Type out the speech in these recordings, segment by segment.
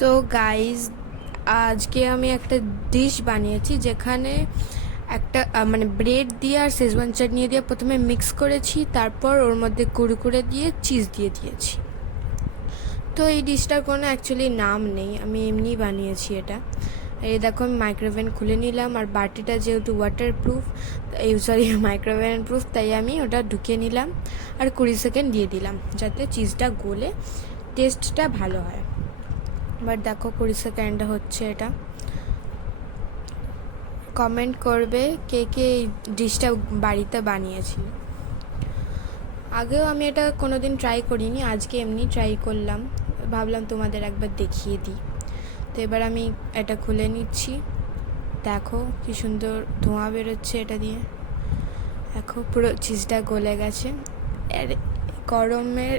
So guys, আজকে আমি একটা ডিশ বানিয়েছি যেখানে একটা মানে ব্রেড দিয়ে আর শেজওয়ান চাটনি দিয়ে প্রথমে মিক্স করেছি, তারপর ওর মধ্যে কুড়কুড়ে দিয়ে চিজ দিয়ে দিয়েছি। তো এই ডিশটার কোনো অ্যাকচুয়ালি নাম নেই, আমি এমনি বানিয়েছি এটা। এই দেখো, আমি মাইক্রোওভেন খুলে নিলাম, আর বাটিটা যেহেতু ওয়াটার প্রুফ, মাইক্রোওভেন প্রুফ, তাই আমি ওটা ঢুকিয়ে নিলাম আর 20 সেকেন্ড দিয়ে দিলাম যাতে চিজটা গলে টেস্টটা ভালো হয়। বাট দেখো 20 সেকেন্ড হচ্ছে। এটা কমেন্ট করবে কে কে এই ডিশটা বাড়িতে বানিয়েছিল। আগেও আমি এটা কোনো দিন ট্রাই করিনি, আজকে এমনি ট্রাই করলাম, ভাবলাম তোমাদের একবার দেখিয়ে দিই। তো এবার আমি এটা খুলে নিচ্ছি। দেখো কি সুন্দর ধোঁয়া বেরোচ্ছে এটা দিয়ে। দেখো পুরো চিজটা গলে গেছে। আর গরমের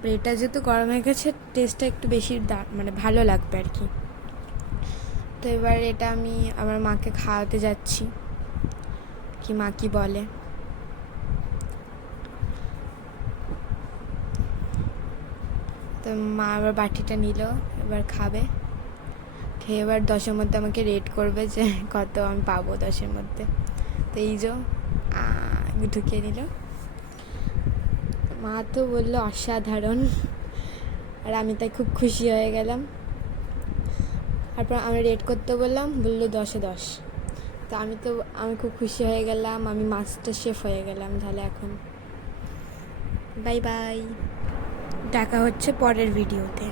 ব্রেডটা যেহেতু গরম হয়ে গেছে, টেস্টটা একটু বেশি মানে ভালো লাগবে আর কি। তো এবার এটা আমি আমার মাকে খাওয়াতে যাচ্ছি, কি মা কি বলে। তো মা আবার বাটিটা নিল, এবার খাবে। খেয়ে এবার 10-এর মধ্যে আমাকে রেট করবে যে কত আমি পাবো 10-এর মধ্যে। তো এই যে ঢুকিয়ে নিল। মা তো বললো অসাধারণ, আর আমি তাই খুব খুশি হয়ে গেলাম। তারপর আমি রেট করতে বললাম, বললো 10-এ 10। তো আমি খুব খুশি হয়ে গেলাম, আমি মাস্টার শেফ হয়ে গেলাম তাহলে এখন। বাই বাই, দেখা হচ্ছে পরের ভিডিওতে।